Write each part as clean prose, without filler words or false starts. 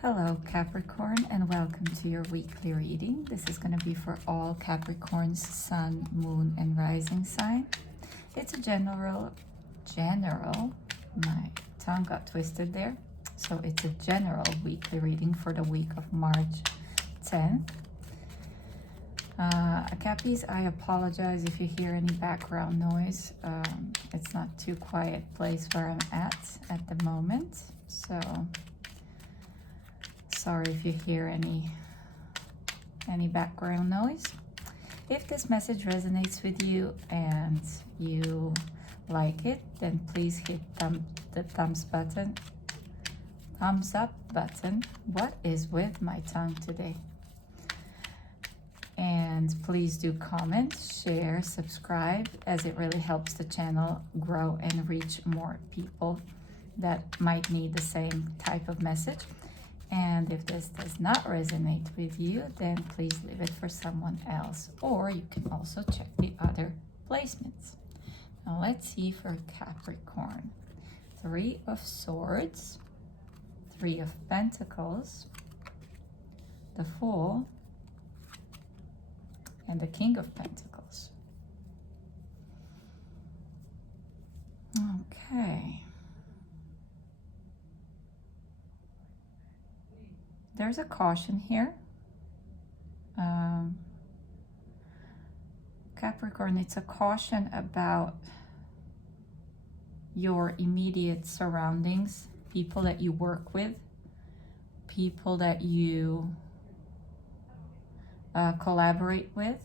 Hello Capricorn, and welcome to your weekly reading. This is going to be for all Capricorn's sun, moon, and rising sign. It's a general, my tongue got twisted there. So it's a general weekly reading for the week of March 10th. Cappies, I apologize if you hear any background noise. It's not too quiet place where I'm at the moment. So sorry if you hear any background noise. If this message resonates with you and you like it, then please hit the thumbs up button. What is with my tongue today? And please do comment, share, subscribe, as it really helps the channel grow and reach more people that might need the same type of message. And if this does not resonate with you, then please leave it for someone else, or you can also check the other placements. Now let's see for Capricorn. 3 of Swords, 3 of Pentacles, the Fool, and the King of Pentacles. Okay. There's a caution here. Capricorn, it's a caution about your immediate surroundings, people that you work with, people that you collaborate with.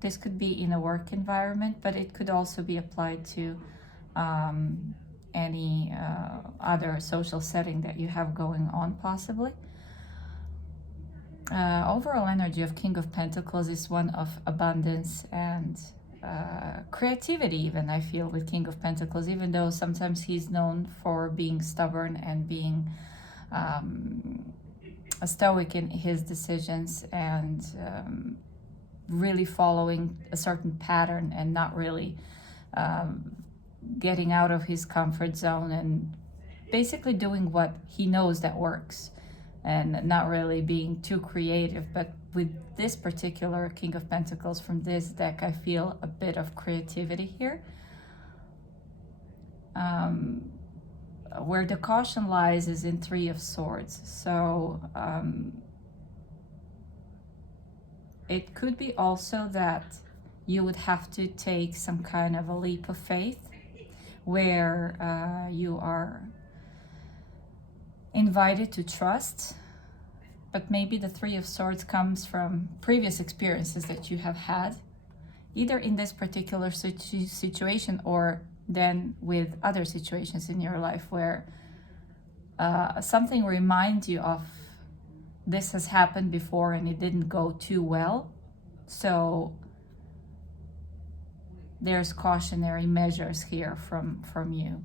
This could be in a work environment, but it could also be applied to any other social setting that you have going on, possibly. Overall energy of King of Pentacles is one of abundance and creativity, even, I feel, with King of Pentacles, even though sometimes he's known for being stubborn and being stoic in his decisions and really following a certain pattern and not really getting out of his comfort zone and basically doing what he knows that works and not really being too creative. But with this particular King of Pentacles from this deck, I feel a bit of creativity here. Where the caution lies is in 3 of Swords. So it could be also that you would have to take some kind of a leap of faith where you are invited to trust, but maybe the 3 of Swords comes from previous experiences that you have had, either in this particular situation or then with other situations in your life where something reminds you of this has happened before and it didn't go too well. So there's cautionary measures here from you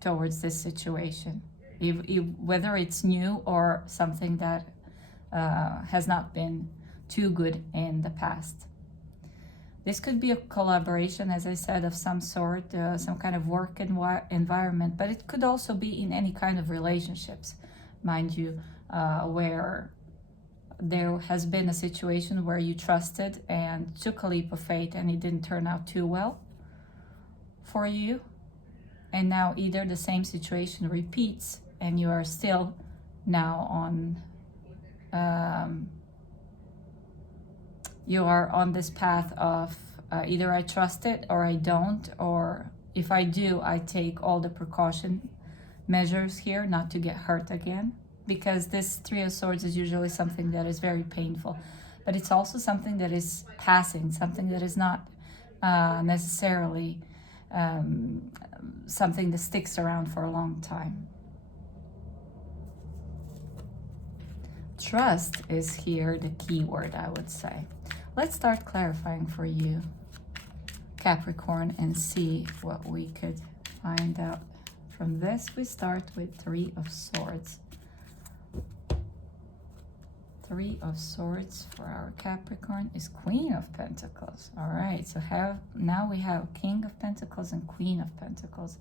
towards this situation, whether it's new or something that has not been too good in the past. This could be a collaboration, as I said, of some sort, some kind of work environment, but it could also be in any kind of relationships, mind you, where there has been a situation where you trusted and took a leap of faith and it didn't turn out too well for you. And now either the same situation repeats and you are still now on you are on this path of either I trust it or I don't, or if I do, I take all the precaution measures here not to get hurt again, because this 3 of Swords is usually something that is very painful, but it's also something that is passing, something that is not necessarily something that sticks around for a long time. Trust is here the key word, I would say. Let's start clarifying for you, Capricorn, and see what we could find out from this. We start with 3 of Swords. 3 of Swords for our Capricorn is Queen of Pentacles. All right, so now we have King of Pentacles and Queen of Pentacles.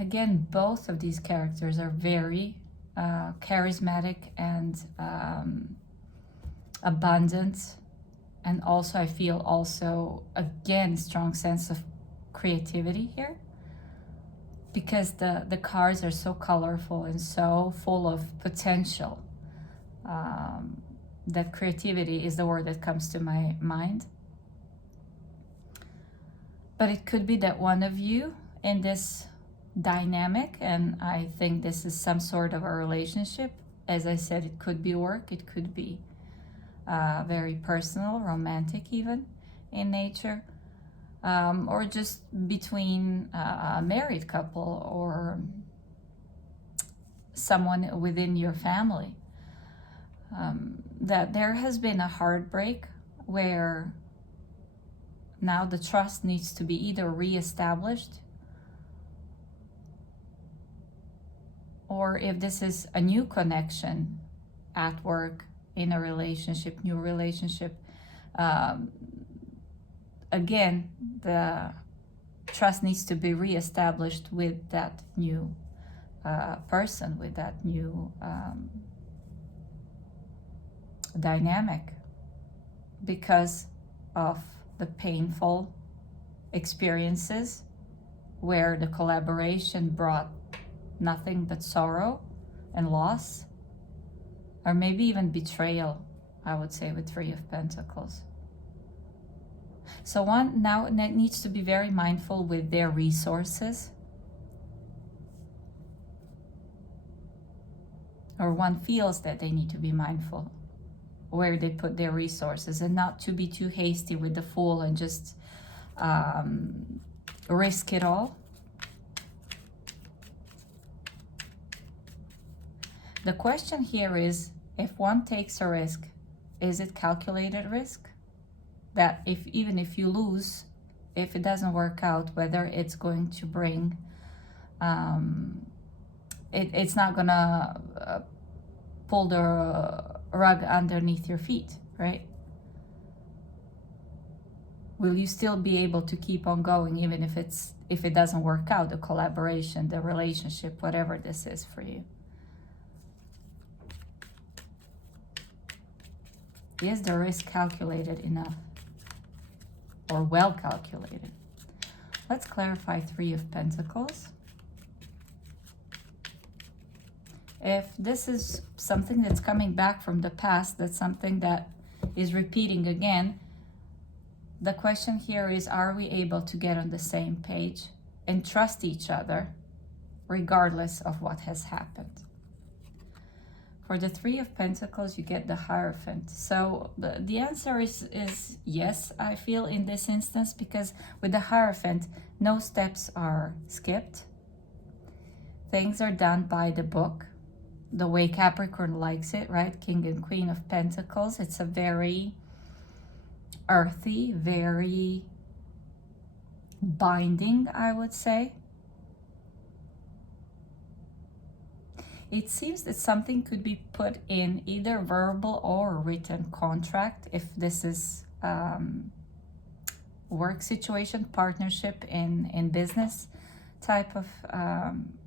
Again, both of these characters are very charismatic and abundant. And also, I feel also, again, strong sense of creativity here. Because the cards are so colorful and so full of potential. That creativity is the word that comes to my mind. But it could be that one of you in this dynamic, and I think this is some sort of a relationship. As I said, it could be work, it could be very personal, romantic even in nature, or just between a married couple or someone within your family. That there has been a heartbreak where now the trust needs to be either reestablished, or if this is a new connection at work, in a relationship, new relationship, again, the trust needs to be reestablished with that new person, with that new dynamic, because of the painful experiences where the collaboration brought nothing but sorrow and loss, or maybe even betrayal, I would say, with Three of Pentacles. So one now needs to be very mindful with their resources, or one feels that they need to be mindful where they put their resources, and not to be too hasty with the Fool and just risk it all. The question here is, if one takes a risk, is it calculated risk? That even if you lose, if it doesn't work out, whether it's going to bring, it's not gonna pull the rug underneath your feet, right? Will you still be able to keep on going even if it doesn't work out, the collaboration, the relationship, whatever this is for you? Is the risk calculated enough, or well calculated? Let's clarify Three of Pentacles. If this is something that's coming back from the past, that's something that is repeating again, the question here is, are we able to get on the same page and trust each other regardless of what has happened? For the Three of Pentacles, you get the Hierophant. So the answer is yes, I feel, in this instance, because with the Hierophant, no steps are skipped. Things are done by the book, the way Capricorn likes it, right? King and Queen of Pentacles. It's a very earthy, very binding, I would say. It seems that something could be put in either verbal or written contract, if this is work situation, partnership in business type of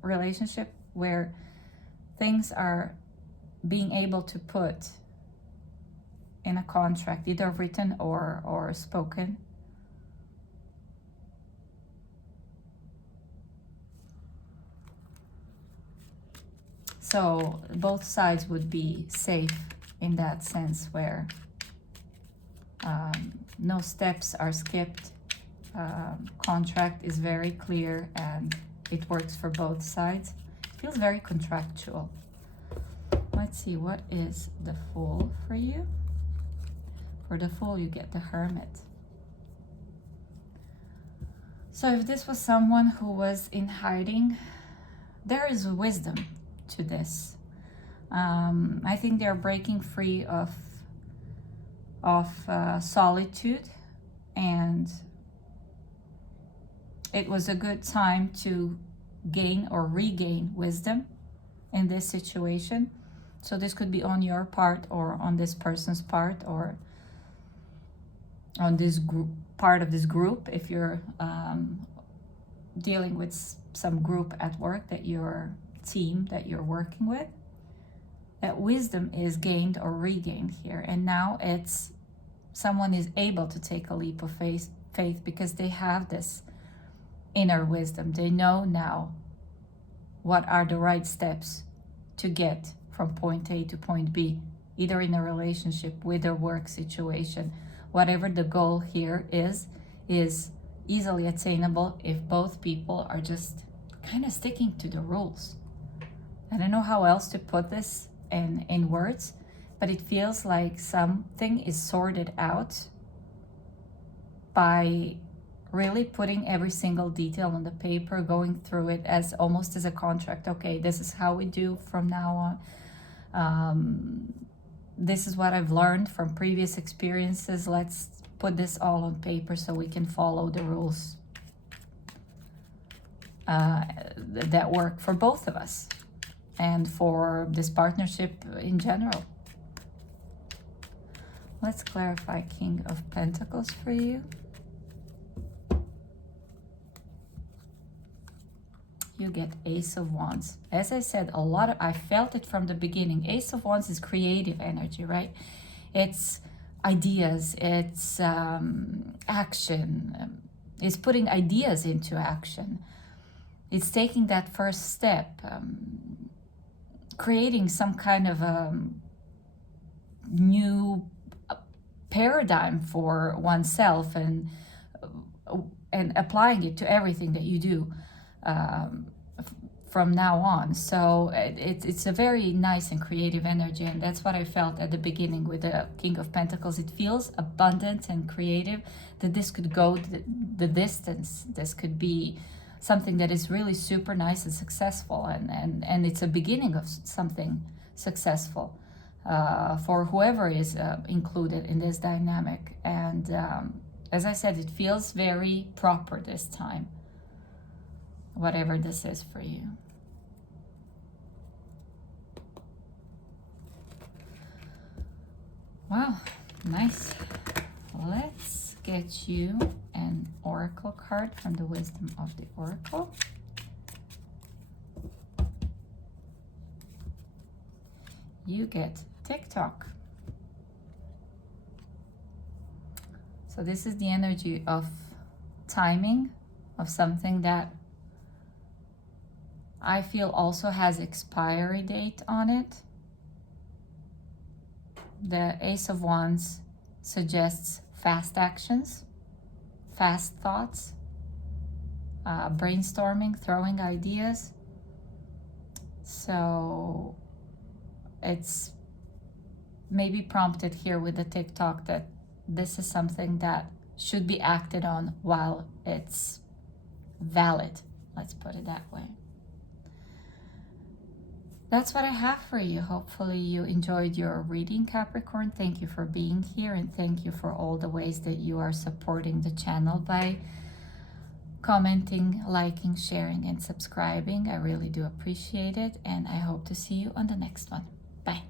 relationship, where things are being able to put in a contract, either written or spoken. So both sides would be safe in that sense, where no steps are skipped. Contract is very clear and it works for both sides. It feels very contractual. Let's see, what is the Fool for you? For the Fool, you get the Hermit. So if this was someone who was in hiding, there is wisdom to this. I think they're breaking free of solitude, and it was a good time to gain or regain wisdom in this situation. So this could be on your part or on this person's part, or on this group, part of this group, if you're dealing with some group at work, that your team that you're working with, that wisdom is gained or regained here. And now it's someone is able to take a leap of faith because they have this inner wisdom. They know now what are the right steps to get from point A to point B, either in a relationship, with a work situation. Whatever the goal here is easily attainable if both people are just kind of sticking to the rules. I don't know how else to put this in words, but it feels like something is sorted out by really putting every single detail on the paper, going through it as almost as a contract. Okay, this is how we do from now on. This is what I've learned from previous experiences. Let's put this all on paper so we can follow the rules that work for both of us and for this partnership in general. Let's clarify King of Pentacles for you. You get Ace of Wands. As I said, I felt it from the beginning. Ace of Wands is creative energy, right? It's ideas, it's action, it's putting ideas into action. It's taking that first step, creating some kind of new paradigm for oneself and applying it to everything that you do from now on. So it's a very nice and creative energy, and that's what I felt at the beginning with the King of Pentacles. It feels abundant and creative, that this could go the distance. This could be something that is really super nice and successful, and it's a beginning of something successful for whoever is included in this dynamic. And as I said, it feels very proper this time, whatever this is for you. Wow, nice. Let's get you an oracle card from the Wisdom of the Oracle. You get TikTok. So this is the energy of timing, of something that I feel also has expiry date on it. The Ace of Wands suggests fast actions, fast thoughts, brainstorming, throwing ideas. So it's maybe prompted here with the TikTok that this is something that should be acted on while it's valid. Let's put it that way. That's what I have for you. Hopefully you enjoyed your reading, Capricorn. Thank you for being here, and thank you for all the ways that you are supporting the channel by commenting, liking, sharing, and subscribing. I really do appreciate it, and I hope to see you on the next one. Bye.